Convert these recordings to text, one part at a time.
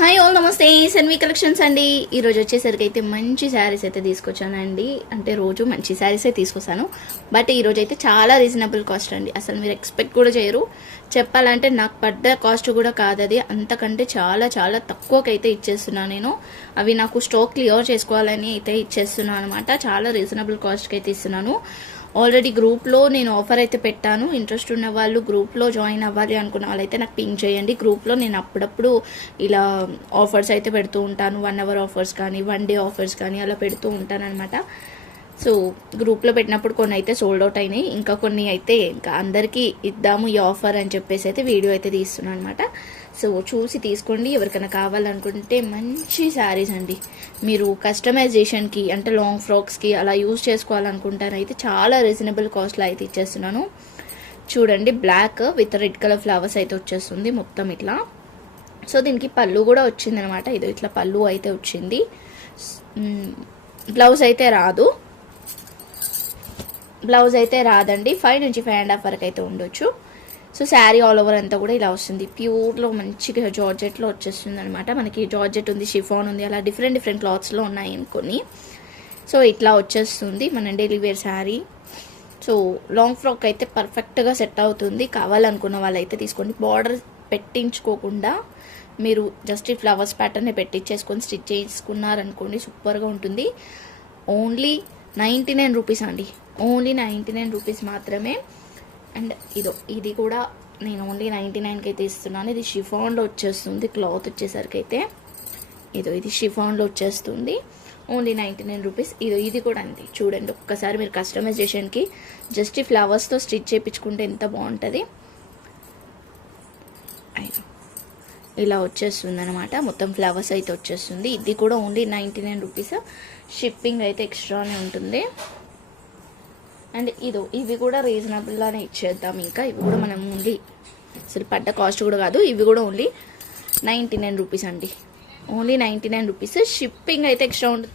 Hi all, నమస్తే. Sanvi collections అండి. ఈరోజు వచ్చేసరికి అయితే మంచి శారీస్ అయితే తీసుకొచ్చానండి. అంటే రోజు మంచి శారీస్ అయితే తీసుకొస్తాను, బట్ ఈరోజు అయితే చాలా రీజనబుల్ కాస్ట్ అండి. అసలు మీరు ఎక్స్పెక్ట్ కూడా చేయరు. చెప్పాలంటే నాకు పడ్డ కాస్ట్ కూడా కాదు అది, అంతకంటే చాలా చాలా తక్కువకైతే ఇచ్చేస్తున్నాను నేను. అవి నాకు స్టాక్ క్లియర్ చేసుకోవాలని అయితే ఇచ్చేస్తున్నాను అనమాట. చాలా రీజనబుల్ కాస్ట్కి అయితే ఇస్తున్నాను. ఆల్రెడీ గ్రూప్లో నేను ఆఫర్ అయితే పెట్టాను. ఇంట్రెస్ట్ ఉన్న వాళ్ళు గ్రూప్లో జాయిన్ అవ్వాలి అనుకున్న వాళ్ళైతే నాకు పింక్ చేయండి. గ్రూప్లో నేను అప్పుడప్పుడు ఇలా ఆఫర్స్ అయితే పెడుతూ ఉంటాను. 1 hour ఆఫర్స్ కానీ 1 day ఆఫర్స్ కానీ అలా పెడుతూ ఉంటాను అనమాట. సో గ్రూప్లో పెట్టినప్పుడు కొన్ని అయితే సోల్డ్ అవుట్ అయినాయి, ఇంకా కొన్ని అయితే ఇంకా అందరికీ ఇద్దాము ఈ ఆఫర్ అని చెప్పేసి అయితే వీడియో అయితే తీస్తున్నాను అనమాట. సో చూసి తీసుకోండి. ఎవరికైనా కావాలనుకుంటే మంచి శారీస్ అండి. మీరు కస్టమైజేషన్కి అంటే లాంగ్ ఫ్రాక్స్కి అలా యూజ్ చేసుకోవాలనుకుంటారైతే చాలా రీజనబుల్ కాస్ట్లో అయితే ఇచ్చేస్తున్నాను. చూడండి, black with red colour flowers అయితే వచ్చేస్తుంది మొత్తం ఇట్లా. సో దీనికి పళ్ళు కూడా వచ్చింది అనమాట. ఇది ఇట్లా పళ్ళు అయితే వచ్చింది. బ్లౌజ్ అయితే రాదండి. 5 నుంచి 5.5 వరకు అయితే ఉండొచ్చు. సో శారీ ఆల్ ఓవర్ అంతా కూడా ఇలా వస్తుంది. ప్యూర్లో మంచిగా జార్జెట్లో వచ్చేస్తుంది అనమాట. మనకి జార్జెట్ ఉంది, షిఫాన్ ఉంది, అలా డిఫరెంట్ క్లాత్స్లో ఉన్నాయి కొన్ని. సో ఇట్లా వచ్చేస్తుంది మన daily wear sari. So long frock అయితే పర్ఫెక్ట్గా సెట్ అవుతుంది. కావాలనుకున్న వాళ్ళైతే తీసుకోండి. బార్డర్ పెట్టించుకోకుండా మీరు జస్ట్ ఈ ఫ్లవర్స్ ప్యాటర్న్ పెట్టించేసుకొని స్టిచ్ చేసుకున్నారనుకోండి, సూపర్గా ఉంటుంది. ఓన్లీ 99 రూపీస్ అండి. ఓన్లీ 99 రూపీస్ మాత్రమే. అండ్ ఇది కూడా నేను ఓన్లీ 99కి అయితే ఇస్తున్నాను. ఇది షిఫాన్లో వచ్చేస్తుంది. క్లాత్ వచ్చేసరికి అయితే ఇది షిఫాన్లో వచ్చేస్తుంది. Only 99 rupees. ఇది కూడా అంతే. చూడండి, ఒక్కసారి మీరు కస్టమైజేషన్కి జస్ట్ ఈ ఫ్లవర్స్తో స్టిచ్ చేయించుకుంటే ఎంత బాగుంటుంది. ఇలా వచ్చేస్తుంది అనమాట. మొత్తం ఫ్లవర్స్ అయితే వచ్చేస్తుంది. ఇది కూడా ఓన్లీ 99 రూపీస్. షిప్పింగ్ అయితే ఎక్స్ట్రానే ఉంటుంది. అండ్ ఇవి కూడా రీజనబుల్గానే ఇచ్చేద్దాం. ఇంకా ఇవి కూడా మనం ఓన్లీ అసలు పడ్డ కాస్ట్ కూడా కాదు. ఇవి కూడా ఓన్లీ 99 రూపీస్ అండి. Only 99 rupees. షిప్పింగ్ అయితే ఎక్స్ట్రా ఉంటుంది.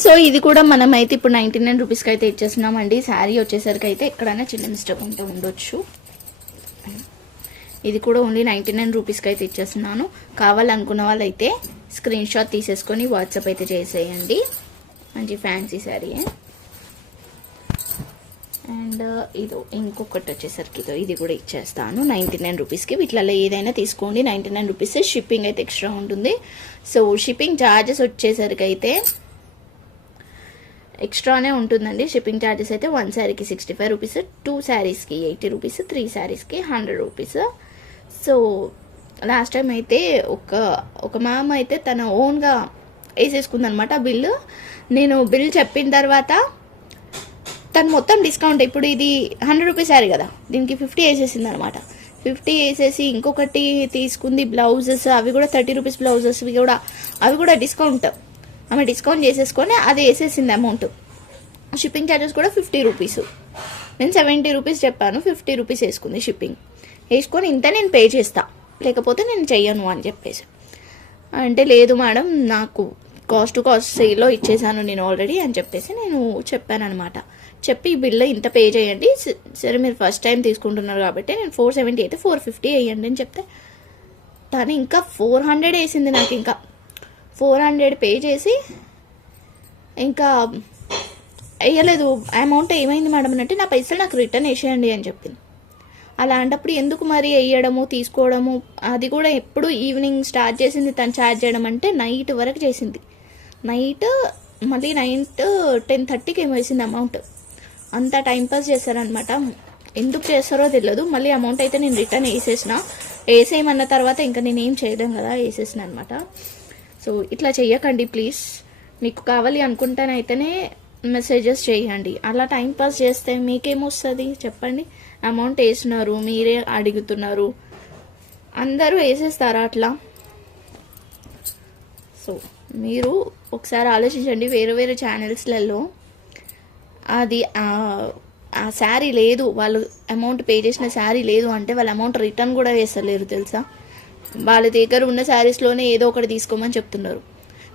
సో ఇది కూడా మనం అయితే ఇప్పుడు 99 రూపీస్కి అయితే ఇచ్చేస్తున్నామండి. శారీ వచ్చేసరికి అయితే ఎక్కడైనా చిన్న మిస్టేక్ ఉంటే ఉండొచ్చు. ఇది కూడా ఓన్లీ 99 రూపీస్కి అయితే ఇచ్చేస్తున్నాను. కావాలనుకున్న వాళ్ళైతే స్క్రీన్ షాట్ తీసేసుకొని వాట్సాప్ అయితే చేసేయండి. మంచి ఫ్యాన్సీ శారీ. అండ్ ఇంకొకటి వచ్చేసరికి ఇది కూడా ఇచ్చేస్తాను 99 రూపీస్కి. వీటిలలో ఏదైనా తీసుకోండి. 99 రూపీస్. షిప్పింగ్ అయితే ఎక్స్ట్రా ఉంటుంది. సో షిప్పింగ్ ఛార్జెస్ వచ్చేసరికి అయితే ఎక్స్ట్రానే ఉంటుందండి. షిప్పింగ్ ఛార్జెస్ అయితే 1 శారీకి 65 రూపీస్, 2 శారీస్కి 80 రూపీస్, 3 శారీస్కి 100 రూపీస్. సో లాస్ట్ టైం అయితే ఒక మ్యామ్ అయితే తన ఓన్గా వేసేసుకుందనమాట బిల్లు. నేను బిల్ చెప్పిన తర్వాత తను మొత్తం డిస్కౌంట్, ఇప్పుడు ఇది 100 రూపీస్ శారీ కదా, దీనికి 50 వేసేసింది అనమాట. 50 వేసేసి ఇంకొకటి తీసుకుంది బ్లౌజెస్. అవి కూడా 30 రూపీస్ బ్లౌజెస్. అవి కూడా డిస్కౌంట్. ఆమె డిస్కౌంట్ చేసేసుకొని అది వేసేసింది అమౌంట్. షిప్పింగ్ ఛార్జెస్ కూడా 50 రూపీస్. నేను 70 రూపీస్ చెప్పాను, 50 రూపీస్ వేసుకుంది షిప్పింగ్. వేసుకొని ఇంత నేను పే చేస్తా, లేకపోతే నేను చెయ్యను అని చెప్పేసి. అంటే లేదు మేడం, నాకు కాస్ట్ సేల్లో ఇచ్చేసాను నేను ఆల్రెడీ అని చెప్పేసి నేను చెప్పాను అనమాట. చెప్పి బిల్లు ఇంత పే చేయండి, సరే మీరు ఫస్ట్ టైం తీసుకుంటున్నారు కాబట్టి నేను 470 అయితే 450 వేయండి అని చెప్తే తను ఇంకా 400 వేసింది. నాకు ఇంకా 400 పే చేసి ఇంకా వేయలేదు. అమౌంట్ ఏమైంది మేడం అంటే, నా పైసలు నాకు రిటర్న్ వేసేయండి అని చెప్పింది. అలాంటప్పుడు ఎందుకు మరి వేయడము తీసుకోవడము. అది కూడా ఎప్పుడు ఈవినింగ్ స్టార్ట్ చేసింది తను ఛార్జ్ చేయడం అంటే నైట్ వరకు చేసింది. నైట్ మళ్ళీ 10:30కి ఏమో వేసింది అమౌంట్. అంత టైంపాస్ చేశారనమాట. ఎందుకు చేస్తారో తెలియదు. మళ్ళీ అమౌంట్ అయితే నేను రిటర్న్ వేసేయమన్న తర్వాత ఇంకా నేను ఏం చేయలేం కదా, వేసేసిన అనమాట. సో ఇట్లా చెయ్యకండి ప్లీజ్. మీకు కావాలి అనుకుంటానైతేనే మెసేజెస్ చేయండి. అలా టైంపాస్ చేస్తే మీకేమొస్తుంది చెప్పండి. అమౌంట్ వేసినారు, మీరే అడుగుతున్నారు. అందరూ వేసేస్తారా అట్లా? సో మీరు ఒకసారి ఆలోచించండి. వేరే ఛానల్స్లలో అది ఆ శారీ లేదు, వాళ్ళు అమౌంట్ పే చేసిన శారీ లేదు అంటే వాళ్ళ అమౌంట్ రిటర్న్ కూడా వేస్తలేరు తెలుసా. వాళ్ళ దగ్గర ఉన్న శారీస్లోనే ఏదో ఒకటి తీసుకోమని చెప్తున్నారు.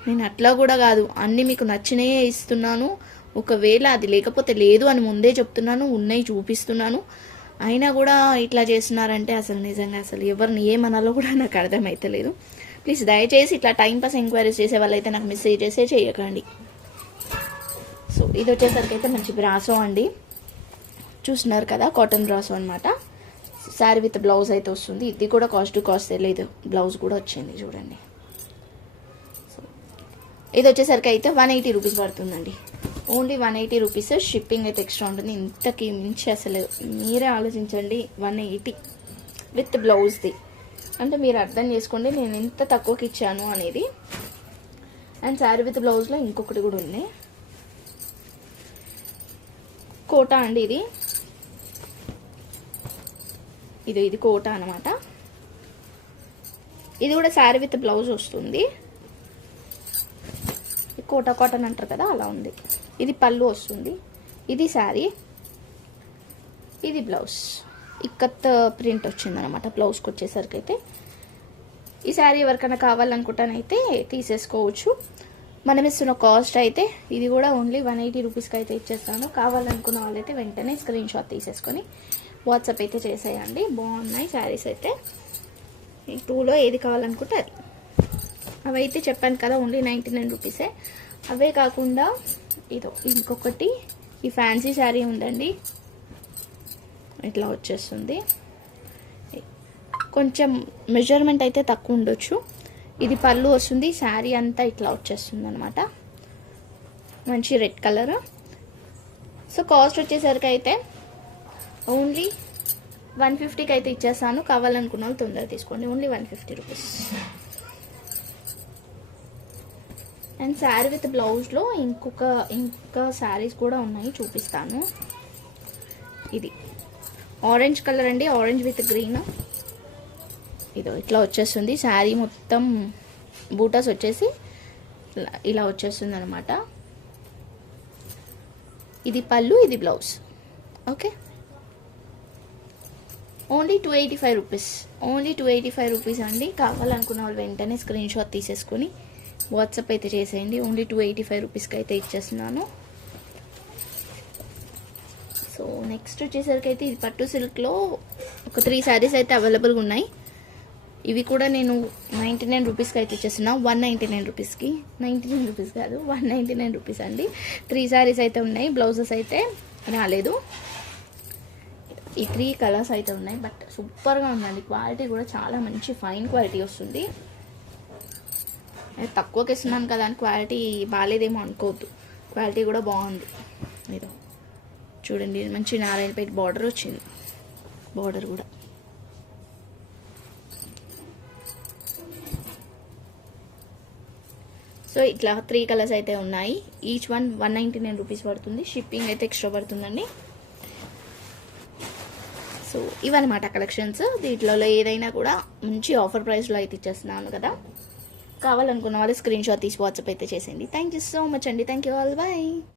నేను అట్లా కూడా కాదు, అన్నీ మీకు నచ్చినయే ఇస్తున్నాను. ఒకవేళ అది లేకపోతే లేదు అని ముందే చెప్తున్నాను, ఉన్నాయి చూపిస్తున్నాను. అయినా కూడా ఇట్లా చేస్తున్నారంటే అసలు నిజంగా అసలు ఎవరిని ఏమనాలో కూడా నాకు అర్థమైతలేదు. ప్లీజ్ దయచేసి ఇట్లా టైంపాస్ ఎంక్వైరీస్ చేసే వాళ్ళైతే నాకు మెసేజెసే చేయకండి. సో ఇది వచ్చేసరికి అయితే మంచి బ్రాసో అండి, చూస్తున్నారు కదా, కాటన్ బ్రాసో అనమాట. శారీ విత్ బ్లౌజ్ అయితే వస్తుంది. ఇది కూడా కాస్ట్ టు కాస్ట్ లేదు, బ్లౌజ్ కూడా వచ్చింది చూడండి. సో ఇది వచ్చేసరికి అయితే 180 రూపీస్ పడుతుందండి. Only 180 rupees. షిప్పింగ్ అయితే ఎక్స్ట్రా ఉంటుంది. ఇంతకి మించి అసలు మీరే ఆలోచించండి. 180 విత్ బ్లౌజ్ది అంటే మీరు అర్థం చేసుకోండి నేను ఎంత తక్కువకి ఇచ్చాను అనేది. అండ్ శారీ విత్ బ్లౌజ్లో ఇంకొకటి కూడా ఉంది, కోటా అండి. ఇది కోటా అనమాట. ఇది కూడా శారీ విత్ బ్లౌజ్ వస్తుంది. కోటా కాటన్ అంటారు కదా, అలా ఉంది. ఇది పళ్ళు వస్తుంది, ఇది శారీ, ఇది బ్లౌజ్. ఇక్కత్ ప్రింట్ వచ్చిందనమాట బ్లౌజ్కి వచ్చేసరికి అయితే. ఈ శారీ ఎవరికైనా కావాలనుకుంటానైతే తీసేసుకోవచ్చు. మనం ఇస్తున్న కాస్ట్ అయితే ఇది కూడా ఓన్లీ 180 రూపీస్కి అయితే ఇచ్చేస్తాను. కావాలనుకున్న వాళ్ళైతే వెంటనే స్క్రీన్ షాట్ తీసేసుకొని వాట్సాప్ అయితే చేసేయండి. బాగున్నాయి శారీస్ అయితే. ఈ 2లో ఏది కావాలనుకుంటే అది. అవి అయితే చెప్పాను కదా ఓన్లీ 99 రూపీసే. అవే కాకుండా ఇదో ఇంకొకటి ఈ ఫ్యాన్సీ శారీ ఉందండి, ఇట్లా వచ్చేస్తుంది. కొంచెం మెజర్మెంట్ అయితే తక్కువ ఉండొచ్చు. ఇది పళ్ళు వస్తుంది, శారీ అంతా ఇట్లా వచ్చేస్తుంది అనమాట. మంచి రెడ్ కలర్. సో కాస్ట్ వచ్చేసరికి అయితే ఓన్లీ 150కి అయితే ఇచ్చేస్తాను. కావాలనుకున్న వాళ్ళు తొందరగా తీసుకోండి. Only 150 rupees. And sari with బ్లౌజ్లో ఇంకా శారీస్ కూడా ఉన్నాయి, చూపిస్తాను. ఇది ఆరెంజ్ కలర్ అండి, ఆరెంజ్ విత్ గ్రీన్. ఇదో ఇట్లా వచ్చేస్తుంది. శారీ మొత్తం బూటాస్ వచ్చేసి ఇలా వచ్చేస్తుంది అనమాట. ఇది పళ్ళు, ఇది blouse. Okay, only 285 rupees. Only 285 rupees అండి. కావాలనుకున్న వాళ్ళు వెంటనే స్క్రీన్ షాట్ తీసేసుకొని వాట్సాప్ అయితే చేసేయండి. ఓన్లీ 285 రూపీస్కి అయితే ఇచ్చేస్తున్నాను. సో నెక్స్ట్ వచ్చేసరికి అయితే ఇది పట్టు సిల్క్లో ఒక 3 శారీస్ అయితే అవైలబుల్గా ఉన్నాయి. ఇవి కూడా నేను 99 రూపీస్కి అయితే ఇచ్చేస్తున్నా. 199 రూపీస్కి, 99 రూపీస్ కాదు 199 రూపీస్ అండి. 3 శారీస్ అయితే ఉన్నాయి, బ్లౌజెస్ అయితే రాలేదు. ఈ 3 కలర్స్ అయితే ఉన్నాయి, బట్ సూపర్గా ఉందండి. క్వాలిటీ కూడా చాలా మంచి ఫైన్ క్వాలిటీ వస్తుంది. తక్కువకి ఇస్తున్నాను కదా అని క్వాలిటీ బాగాలేదేమో అనుకోవద్దు, క్వాలిటీ కూడా బాగుంది. మీరు చూడండి, మంచి నారాయణపేట బార్డర్ వచ్చింది. బార్డర్ కూడా సో ఇట్లా 3 కలర్స్ అయితే ఉన్నాయి. ఈచ్ వన్ 199 రూపీస్ పడుతుంది. షిప్పింగ్ అయితే ఎక్స్ట్రా పడుతుందండి. సో ఇవన్నమాట కలెక్షన్స్. దీంట్లో ఏదైనా కూడా మంచి ఆఫర్ ప్రైస్లో అయితే ఇచ్చేస్తున్నాను కదా. కావాలనుకున్న వాళ్ళు స్క్రీన్ షాట్ తీసి వాట్సాప్ అయితే చేసేయండి. థ్యాంక్ యూ సో మచ్ అండి. Thank you all, bye.